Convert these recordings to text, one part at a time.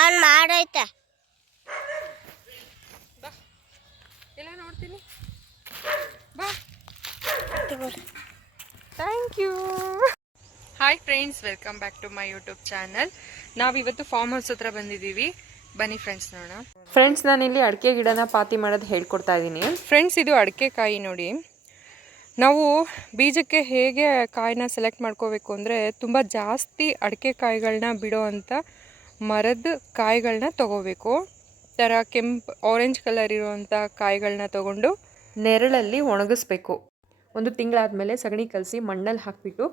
On ಮಾಡೈತೆ ಬಾ ಎಲ್ಲ ನೋಡ್ತೀನಿ ಬಾ thank you. Hi friends, welcome back to my YouTube channel. ನಾವಿವತ್ತು ಫಾರ್ಮ್ ಹೌಸ್ ಹತ್ರ ಬಂದಿದ್ದೀವಿ. ಬನ್ನಿ ಫ್ರೆಂಡ್ಸ್ ನೋಡೋಣ. ಫ್ರೆಂಡ್ಸ್, ನಾನಿಲ್ಲಿ ಅಡಿಕೆ ಗಿಡನ ಪಾತಿ ಮಾಡೋದು ಹೇಳ್ಕೊಡ್ತಾ ಇದ್ದೀನಿ. ಫ್ರೆಂಡ್ಸ್, ಇದು ಅಡಿಕೆ ಕಾಯಿ ನೋಡಿ. ನಾವು ಬೀಜಕ್ಕೆ ಹೇಗೆ ಕಾಯಿನ ಸೆಲೆಕ್ಟ್ ಮಾಡ್ಕೋಬೇಕು ಅಂದರೆ, ತುಂಬ ಜಾಸ್ತಿ ಅಡಿಕೆ ಕಾಯಿಗಳನ್ನ ಬಿಡೋ ಅಂಥ ಮರದ ಕಾಯಿಗಳನ್ನ ತೊಗೋಬೇಕು. ಥರ ಕೆಂಪು ಆರೆಂಜ್ ಕಲರ್ ಇರುವಂಥ ಕಾಯಿಗಳನ್ನ ತೊಗೊಂಡು ನೆರಳಲ್ಲಿ ಒಣಗಿಸ್ಬೇಕು. 1 ತಿಂಗಳಾದಮೇಲೆ ಸಗಣಿ ಕಲಸಿ ಮಣ್ಣಲ್ಲಿ ಹಾಕಿಬಿಟ್ಟು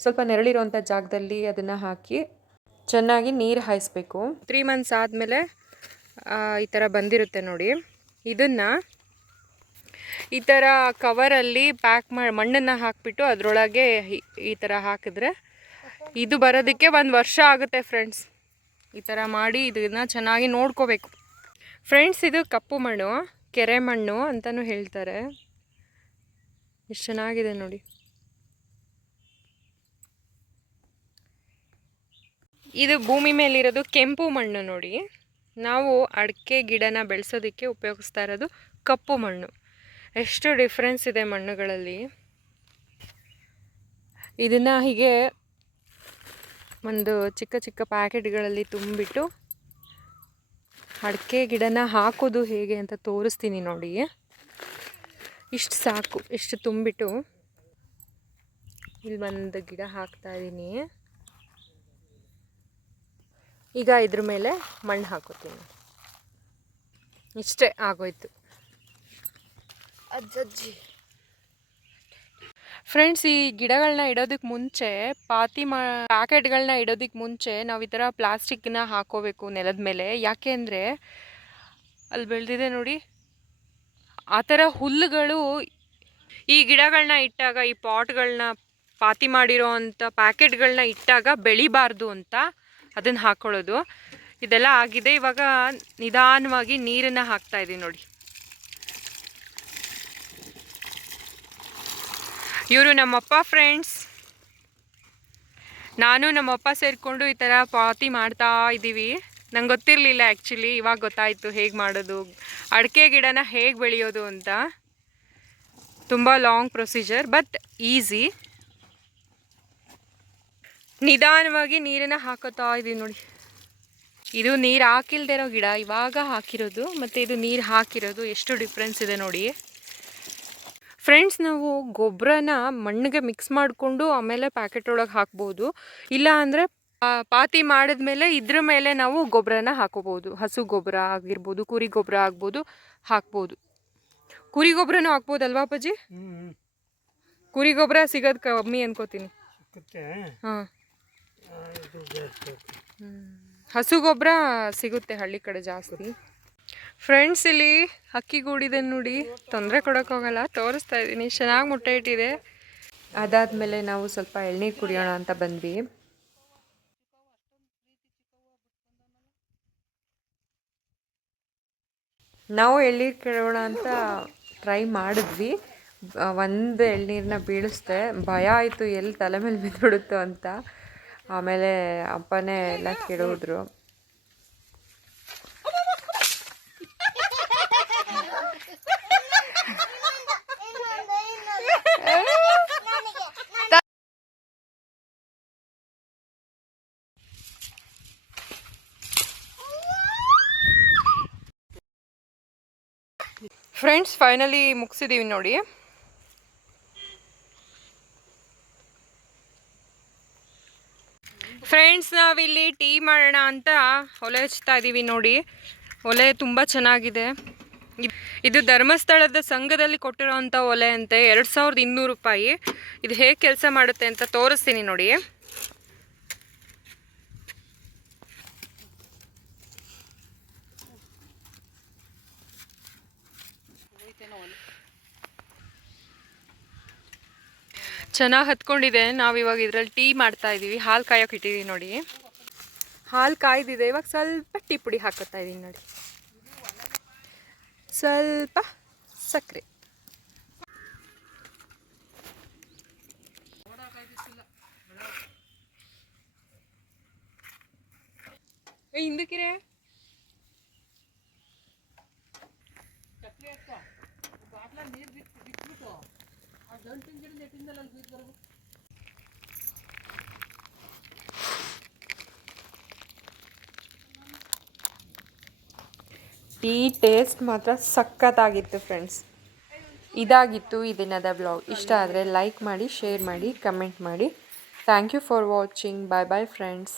ಸ್ವಲ್ಪ ನೆರಳಿರುವಂಥ ಜಾಗದಲ್ಲಿ ಅದನ್ನು ಹಾಕಿ ಚೆನ್ನಾಗಿ ನೀರು ಹಾಯಿಸ್ಬೇಕು. 3 ಮಂತ್ಸ್ ಆದಮೇಲೆ ಈ ಥರ ಬಂದಿರುತ್ತೆ ನೋಡಿ. ಇದನ್ನು ಈ ಥರ ಕವರಲ್ಲಿ ಪ್ಯಾಕ್ ಮಾಡಿ ಮಣ್ಣನ್ನು ಹಾಕಿಬಿಟ್ಟು ಅದರೊಳಗೆ ಈ ಥರ ಹಾಕಿದ್ರೆ ಇದು ಬರೋದಕ್ಕೆ 1 ವರ್ಷ ಆಗುತ್ತೆ ಫ್ರೆಂಡ್ಸ್. ಈ ಥರ ಮಾಡಿ ಇದನ್ನು ಚೆನ್ನಾಗಿ ನೋಡ್ಕೋಬೇಕು ಫ್ರೆಂಡ್ಸ್. ಇದು ಕಪ್ಪು ಮಣ್ಣು, ಕೆರೆ ಮಣ್ಣು ಅಂತಲೂ ಹೇಳ್ತಾರೆ. ಎಷ್ಟು ಚೆನ್ನಾಗಿದೆ ನೋಡಿ. ಇದು ಭೂಮಿ ಮೇಲಿರೋದು ಕೆಂಪು ಮಣ್ಣು ನೋಡಿ. ನಾವು ಅಡಿಕೆ ಗಿಡನ ಬೆಳೆಸೋದಕ್ಕೆ ಉಪಯೋಗಿಸ್ತಾ ಇರೋದು ಕಪ್ಪು ಮಣ್ಣು. ಎಷ್ಟು ಡಿಫ್ರೆನ್ಸ್ ಇದೆ ಮಣ್ಣುಗಳಲ್ಲಿ. ಇದನ್ನು ಹೀಗೆ ಒಂದು ಚಿಕ್ಕ ಚಿಕ್ಕ ಪ್ಯಾಕೆಟ್ಗಳಲ್ಲಿ ತುಂಬಿಟ್ಟು ಅಡಿಕೆ ಗಿಡನ ಹಾಕೋದು ಹೇಗೆ ಅಂತ ತೋರಿಸ್ತೀನಿ ನೋಡಿ. ಇಷ್ಟು ಸಾಕು, ಇಷ್ಟು ತುಂಬಿಟ್ಟು ಇಲ್ಲಿ ಒಂದು ಗಿಡ ಹಾಕ್ತಾ ಇದ್ದೀನಿ. ಈಗ ಇದ್ರ ಮೇಲೆ ಮಣ್ಣು ಹಾಕೋತೀನಿ. ಇಷ್ಟೇ ಆಗೋಯ್ತು. ಅಜ್ಜಜ್ಜಿ ಫ್ರೆಂಡ್ಸ್, ಈ ಗಿಡಗಳನ್ನ ಇಡೋದಕ್ಕೆ ಮುಂಚೆ ಪ್ಯಾಕೆಟ್ಗಳನ್ನ ಇಡೋದಕ್ಕೆ ಮುಂಚೆ ನಾವು ಈ ಥರ ಪ್ಲಾಸ್ಟಿಕ್ನ ಹಾಕೋಬೇಕು ನೆಲದ ಮೇಲೆ. ಯಾಕೆ ಅಂದರೆ ಅಲ್ಲಿ ಬೆಳೆದಿದೆ ನೋಡಿ, ಆ ಥರ ಹುಲ್ಲುಗಳು ಈ ಗಿಡಗಳನ್ನ ಇಟ್ಟಾಗ, ಈ ಪಾಟ್ಗಳನ್ನ ಪಾತಿ ಮಾಡಿರೋ ಅಂಥ ಪ್ಯಾಕೆಟ್ಗಳನ್ನ ಇಟ್ಟಾಗ ಬೆಳಿಬಾರ್ದು ಅಂತ ಅದನ್ನು ಹಾಕ್ಕೊಳ್ಳೋದು. ಇದೆಲ್ಲ ಆಗಿದೆ. ಇವಾಗ ನಿಧಾನವಾಗಿ ನೀರನ್ನು ಹಾಕ್ತಾ ಇದ್ದೀವಿ ನೋಡಿ. ಇವರು ನಮ್ಮಪ್ಪ ಫ್ರೆಂಡ್ಸ್. ನಾನು ನಮ್ಮಪ್ಪ ಸೇರಿಕೊಂಡು ಈ ಥರ ಪಾತಿ ಮಾಡ್ತಾ ಇದ್ದೀವಿ. ನಂಗೆ ಗೊತ್ತಿರಲಿಲ್ಲ ಆ್ಯಕ್ಚುಲಿ, ಇವಾಗ ಗೊತ್ತಾಯಿತು ಹೇಗೆ ಮಾಡೋದು, ಅಡಿಕೆ ಗಿಡನ ಹೇಗೆ ಬೆಳೆಯೋದು ಅಂತ. ತುಂಬ ಲಾಂಗ್ ಪ್ರೊಸೀಜರ್ ಬಟ್ ಈಸಿ. ನಿಧಾನವಾಗಿ ನೀರನ್ನು ಹಾಕೋತಾ ಇದ್ದೀವಿ ನೋಡಿ. ಇದು ನೀರು ಹಾಕಿಲ್ದೇ ಇರೋ ಗಿಡ, ಇವಾಗ ಹಾಕಿರೋದು, ಮತ್ತು ಇದು ನೀರು ಹಾಕಿರೋದು ಎಷ್ಟು ಡಿಫ್ರೆನ್ಸ್ ಇದೆ ನೋಡಿ ಫ್ರೆಂಡ್ಸ್. ನಾವು ಗೊಬ್ಬರನ ಮಣ್ಣಿಗೆ ಮಿಕ್ಸ್ ಮಾಡಿಕೊಂಡು ಆಮೇಲೆ ಪ್ಯಾಕೆಟ್ ಒಳಗೆ ಹಾಕ್ಬೋದು. ಇಲ್ಲ ಅಂದರೆ ಪಾತಿ ಮಾಡಿದ್ಮೇಲೆ ಇದ್ರ ಮೇಲೆ ನಾವು ಗೊಬ್ಬರನ ಹಾಕೋಬೋದು. ಹಸು ಗೊಬ್ಬರ ಆಗಿರ್ಬೋದು, ಕುರಿ ಗೊಬ್ಬರ ಆಗ್ಬೋದು, ಹಾಕ್ಬೋದು. ಕುರಿ ಗೊಬ್ಬರನೂ ಹಾಕ್ಬೋದಲ್ವಾ ಅಪ್ಪಾಜಿ? ಕುರಿ ಗೊಬ್ಬರ ಸಿಗೋದು ಕಮ್ಮಿ ಅನ್ಕೋತೀನಿ. ಹಾಂ, ಹಸು ಗೊಬ್ಬರ ಸಿಗುತ್ತೆ ಹಳ್ಳಿ ಕಡೆ ಜಾಸ್ತಿ. ಫ್ರೆಂಡ್ಸ್, ಇಲ್ಲಿ ಹಕ್ಕಿಗೂಡಿದೆ ನೋಡಿ. ತೊಂದರೆ ಕೊಡೋಕ್ಕೋಗಲ್ಲ, ತೋರಿಸ್ತಾ ಇದ್ದೀನಿ. ಚೆನ್ನಾಗಿ ಮೊಟ್ಟೆ ಇಟ್ಟಿದೆ. ಅದಾದಮೇಲೆ ನಾವು ಸ್ವಲ್ಪ ಎಳ್ನೀರು ಕುಡಿಯೋಣ ಅಂತ ಬಂದ್ವಿ. ನಾವು ಎಳ್ನೀರು ಕೇಳೋಣ ಅಂತ ಟ್ರೈ ಮಾಡಿದ್ವಿ. ಒಂದು ಎಳ್ನೀರನ್ನ ಬೀಳಿಸ್ದೆ. ಭಯ ಆಯಿತು, ಎಲ್ಲಿ ತಲೆ ಮೇಲೆ ಬಿದ್ದುಬಿಡುತ್ತೋ ಅಂತ. ಆಮೇಲೆ ಅಪ್ಪನೇ ಎಲ್ಲ ಕೇಳಿದ್ರು. ಫ್ರೆಂಡ್ಸ್, ಫೈನಲಿ ಮುಗಿಸಿದ್ದೀವಿ ನೋಡಿ. ಫ್ರೆಂಡ್ಸ್, ನಾವಿಲ್ಲಿ ಟೀ ಮಾಡೋಣ ಅಂತ ಒಲೆ ಹಚ್ತಾ ಇದ್ದೀವಿ ನೋಡಿ. ಒಲೆ ತುಂಬ ಚೆನ್ನಾಗಿದೆ. ಇದು ಧರ್ಮಸ್ಥಳದ ಸಂಘದಲ್ಲಿ ಕೊಟ್ಟಿರೋವಂಥ ಒಲೆ ಅಂತೆ. 2200 ರೂಪಾಯಿ. ಇದು ಹೇಗೆ ಕೆಲಸ ಮಾಡುತ್ತೆ ಅಂತ ತೋರಿಸ್ತೀನಿ ನೋಡಿ. ಚೆನ್ನಾಗಿ ಹತ್ಕೊಂಡಿದೆ. ನಾವಿವಾಗ ಇದರಲ್ಲಿ ಟೀ ಮಾಡ್ತಾ ಇದ್ದೀವಿ. ಹಾಲು ಕಾಯೋಕೆ ಇಟ್ಟಿದ್ದೀವಿ ನೋಡಿ. ಹಾಲು ಕಾಯ್ದಿದೆ. ಇವಾಗ ಸ್ವಲ್ಪ ಟೀ ಪುಡಿ ಹಾಕೋತಾ ಇದ್ದೀನಿ ನೋಡಿ. ಸ್ವಲ್ಪ ಸಕ್ಕರೆ. ಹಿಂದಕ್ಕಿರೆ ಟೀ ಟೇಸ್ಟ್ ಮಾತ್ರ ಸಖತ್ತಾಗಿತ್ತು ಫ್ರೆಂಡ್ಸ್. ಇದಾಗಿತ್ತು ಈ ದಿನದ ಬ್ಲಾಗ್. ಇಷ್ಟ ಆದರೆ ಲೈಕ್ ಮಾಡಿ, ಶೇರ್ ಮಾಡಿ, ಕಮೆಂಟ್ ಮಾಡಿ. Thank you for watching. Bye bye friends.